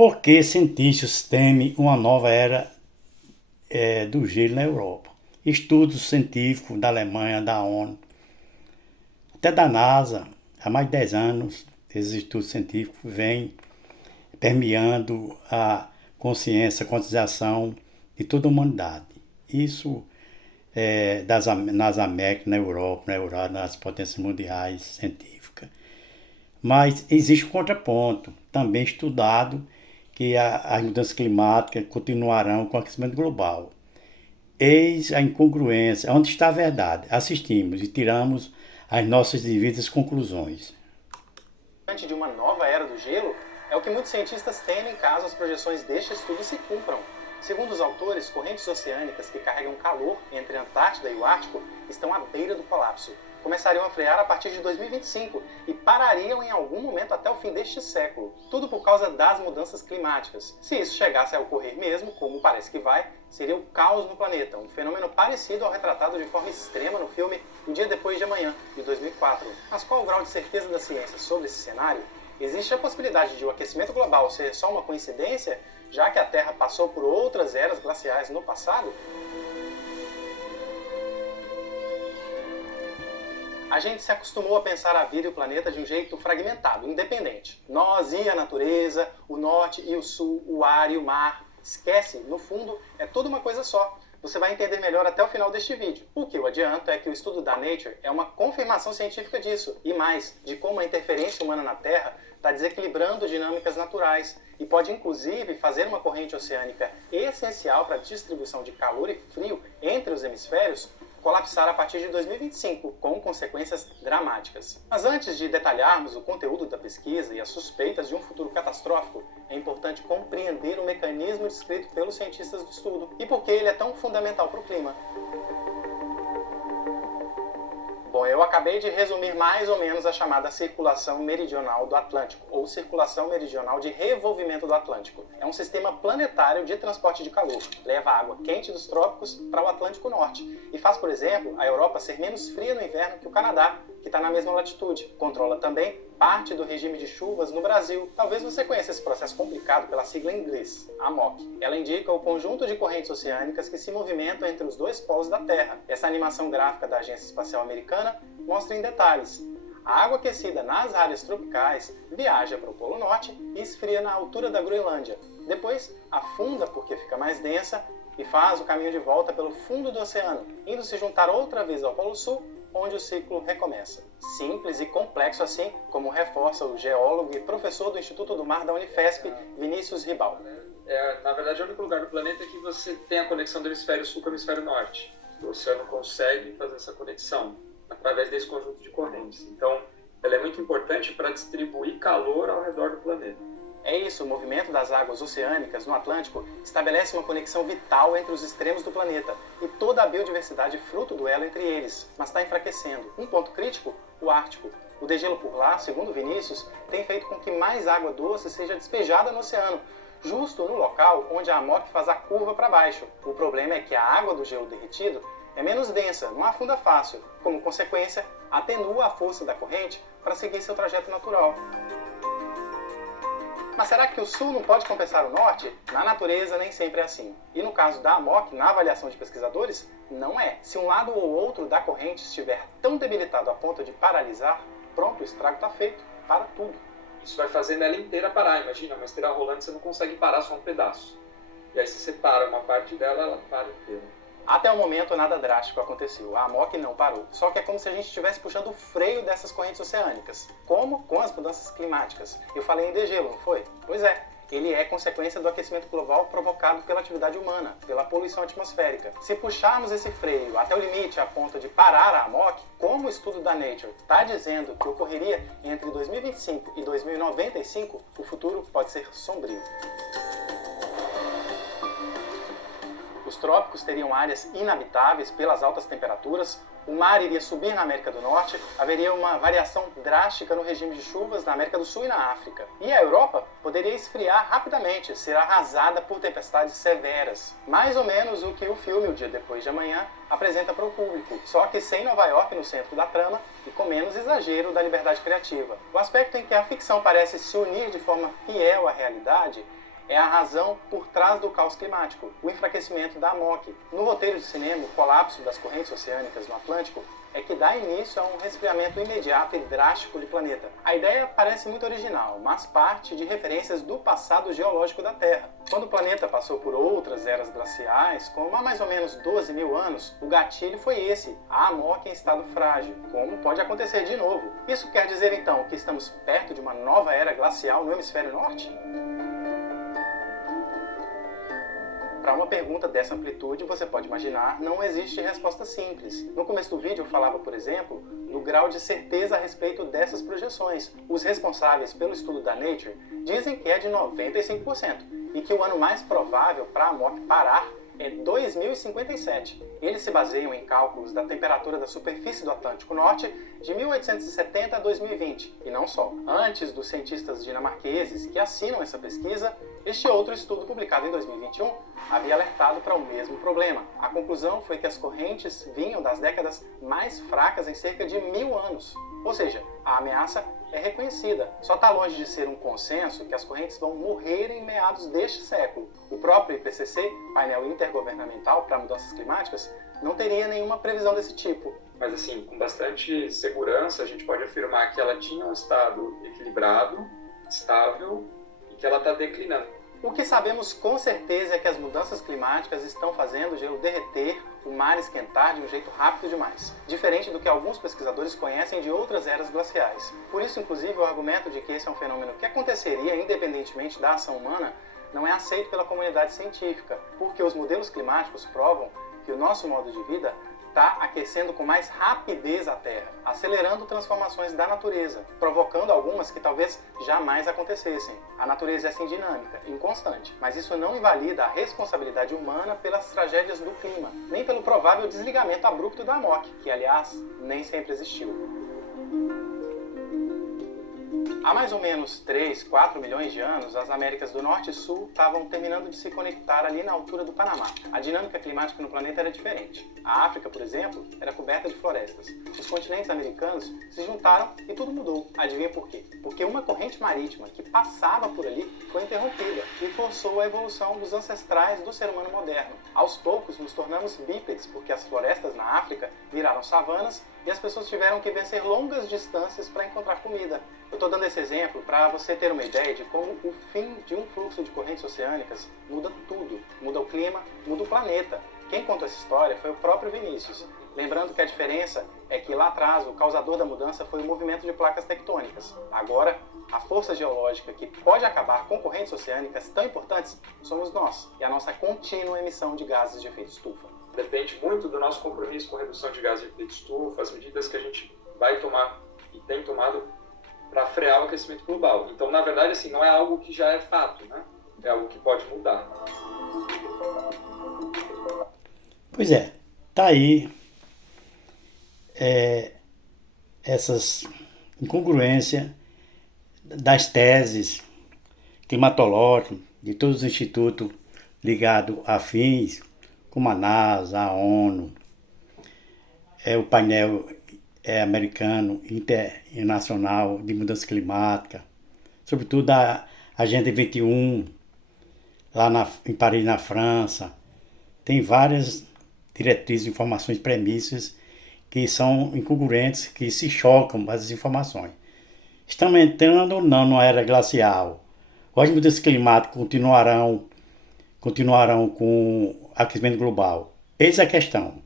Por que cientistas temem uma nova era do gelo na Europa? Estudos científicos da Alemanha, da ONU, até da NASA, há mais de 10 anos, esses estudos científicos vêm permeando a consciência, a conscientização de toda a humanidade. Isso nas Américas, na Europa, nas potências mundiais científicas. Mas existe um contraponto, também estudado, que as mudanças climáticas continuarão com o aquecimento global. Eis a incongruência, onde está a verdade? Assistimos e tiramos as nossas devidas conclusões. Diante de uma nova era do gelo, é o que muitos cientistas temem caso as projeções deste estudo se cumpram. Segundo os autores, correntes oceânicas que carregam calor entre a Antártida e o Ártico estão à beira do colapso. Começariam a frear a partir de 2025 e parariam em algum momento até o fim deste século. Tudo por causa das mudanças climáticas. Se isso chegasse a ocorrer mesmo, como parece que vai, seria o caos no planeta, um fenômeno parecido ao retratado de forma extrema no filme O Dia Depois de Amanhã, de 2004. Mas qual o grau de certeza da ciência sobre esse cenário? Existe a possibilidade de o aquecimento global ser só uma coincidência, já que a Terra passou por outras eras glaciais no passado? A gente se acostumou a pensar a vida e o planeta de um jeito fragmentado, independente. Nós e a natureza, o norte e o sul, o ar e o mar. Esquece, no fundo, é tudo uma coisa só. Você vai entender melhor até o final deste vídeo. O que eu adianto é que o estudo da Nature é uma confirmação científica disso, e mais, de como a interferência humana na Terra está desequilibrando dinâmicas naturais e pode inclusive fazer uma corrente oceânica essencial para a distribuição de calor e frio entre os hemisférios colapsar a partir de 2025, com consequências dramáticas. Mas antes de detalharmos o conteúdo da pesquisa e as suspeitas de um futuro catastrófico, é importante compreender o mecanismo descrito pelos cientistas do estudo e por que ele é tão fundamental para o clima. Bom, eu acabei de resumir mais ou menos a chamada circulação meridional do Atlântico, ou circulação meridional de revolvimento do Atlântico. É um sistema planetário de transporte de calor. Leva a água quente dos trópicos para o Atlântico Norte e faz, por exemplo, a Europa ser menos fria no inverno que o Canadá, que está na mesma latitude. Controla também parte do regime de chuvas no Brasil. Talvez você conheça esse processo complicado pela sigla em inglês, AMOC. Ela indica o conjunto de correntes oceânicas que se movimentam entre os dois polos da Terra. Essa animação gráfica da Agência Espacial Americana mostra em detalhes. A água aquecida nas áreas tropicais viaja para o Polo Norte e esfria na altura da Groenlândia. Depois, afunda porque fica mais densa e faz o caminho de volta pelo fundo do oceano, indo se juntar outra vez ao Polo Sul, onde o ciclo recomeça. Simples e complexo assim, como reforça o geólogo e professor do Instituto do Mar da Unifesp, Vinícius Ribal. Na verdade, é o único lugar do planeta que você tem a conexão do hemisfério sul com o hemisfério norte. O oceano consegue fazer essa conexão através desse conjunto de correntes. Então, ela é muito importante para distribuir calor ao redor do planeta. É isso, o movimento das águas oceânicas no Atlântico estabelece uma conexão vital entre os extremos do planeta e toda a biodiversidade fruto do elo entre eles, mas está enfraquecendo. Um ponto crítico, o Ártico. O degelo por lá, segundo Vinícius, tem feito com que mais água doce seja despejada no oceano, justo no local onde a AMOC faz a curva para baixo. O problema é que a água do gelo derretido é menos densa, não afunda fácil. Como consequência, atenua a força da corrente para seguir seu trajeto natural. Mas será que o sul não pode compensar o norte? Na natureza nem sempre é assim. E no caso da AMOC, na avaliação de pesquisadores, não é. Se um lado ou outro da corrente estiver tão debilitado a ponto de paralisar, pronto, o estrago está feito, para tudo. Isso vai fazer ela inteira parar. Imagina, uma esteira rolante você não consegue parar só um pedaço. E aí se você para uma parte dela, ela para inteira. Até o momento nada drástico aconteceu, a AMOC não parou. Só que é como se a gente estivesse puxando o freio dessas correntes oceânicas. Como? Com as mudanças climáticas. Eu falei em degelo, não foi? Pois é, ele é consequência do aquecimento global provocado pela atividade humana, pela poluição atmosférica. Se puxarmos esse freio até o limite a ponto de parar a AMOC, como o estudo da Nature está dizendo que ocorreria entre 2025 e 2095, o futuro pode ser sombrio. Os trópicos teriam áreas inabitáveis pelas altas temperaturas, o mar iria subir na América do Norte, haveria uma variação drástica no regime de chuvas na América do Sul e na África. E a Europa poderia esfriar rapidamente, ser arrasada por tempestades severas. Mais ou menos o que o filme O Dia Depois de Amanhã apresenta para o público, só que sem Nova York no centro da trama e com menos exagero da liberdade criativa. O aspecto em que a ficção parece se unir de forma fiel à realidade é a razão por trás do caos climático, o enfraquecimento da AMOC. No roteiro de cinema, o colapso das correntes oceânicas no Atlântico é que dá início a um resfriamento imediato e drástico do planeta. A ideia parece muito original, mas parte de referências do passado geológico da Terra. Quando o planeta passou por outras eras glaciais, como há mais ou menos 12 mil anos, o gatilho foi esse, a AMOC em estado frágil, como pode acontecer de novo. Isso quer dizer então que estamos perto de uma nova era glacial no hemisfério norte? Para uma pergunta dessa amplitude, você pode imaginar, não existe resposta simples. No começo do vídeo eu falava, por exemplo, do grau de certeza a respeito dessas projeções. Os responsáveis pelo estudo da Nature dizem que é de 95% e que o ano mais provável para a AMOC parar é 2057. Eles se baseiam em cálculos da temperatura da superfície do Atlântico Norte de 1870 a 2020. E não só. Antes dos cientistas dinamarqueses que assinam essa pesquisa, este outro estudo publicado em 2021 havia alertado para o mesmo problema. A conclusão foi que as correntes vinham das décadas mais fracas em cerca de 1000 anos. Ou seja, a ameaça é reconhecida. Só está longe de ser um consenso que as correntes vão morrer em meados deste século. O próprio IPCC, painel intergovernamental para mudanças climáticas, não teria nenhuma previsão desse tipo. Mas assim, com bastante segurança, a gente pode afirmar que ela tinha um estado equilibrado, estável e que ela está declinando. O que sabemos com certeza é que as mudanças climáticas estão fazendo o gelo derreter, o mar esquentar de um jeito rápido demais, diferente do que alguns pesquisadores conhecem de outras eras glaciais. Por isso, inclusive, o argumento de que esse é um fenômeno que aconteceria independentemente da ação humana não é aceito pela comunidade científica, porque os modelos climáticos provam que o nosso modo de vida está aquecendo com mais rapidez a Terra, acelerando transformações da natureza, provocando algumas que talvez jamais acontecessem. A natureza é assim dinâmica, inconstante, mas isso não invalida a responsabilidade humana pelas tragédias do clima, nem pelo provável desligamento abrupto da AMOC, que aliás nem sempre existiu. Há mais ou menos 3, 4 milhões de anos, as Américas do Norte e Sul estavam terminando de se conectar ali na altura do Panamá. A dinâmica climática no planeta era diferente. A África, por exemplo, era coberta de florestas. Os continentes americanos se juntaram e tudo mudou. Adivinha por quê? Porque uma corrente marítima que passava por ali foi interrompida e forçou a evolução dos ancestrais do ser humano moderno. Aos poucos nos tornamos bípedes porque as florestas na África viraram savanas e as pessoas tiveram que vencer longas distâncias para encontrar comida. Eu estou dando esse exemplo para você ter uma ideia de como o fim de um fluxo de correntes oceânicas muda tudo. Muda o clima, muda o planeta. Quem contou essa história foi o próprio Vinícius. Lembrando que a diferença é que lá atrás o causador da mudança foi o movimento de placas tectônicas. Agora, a força geológica que pode acabar com correntes oceânicas tão importantes somos nós e a nossa contínua emissão de gases de efeito estufa. Depende muito do nosso compromisso com a redução de gases de efeito estufa, as medidas que a gente vai tomar e tem tomado para frear o aquecimento global. Então, na verdade, assim, não é algo que já é fato, né? É algo que pode mudar. Pois é, tá aí essas incongruências das teses climatológicas de todos os institutos ligados a fins, como a NASA, a ONU, o painel americano internacional de mudança climática, sobretudo a Agenda 21, lá em Paris, na França. Tem várias diretrizes, informações, premissas que são incongruentes, que se chocam com essas informações. Estamos entrando ou não numa era glacial? Ou as mudanças climáticas continuarão com o aquecimento global? Eis a questão.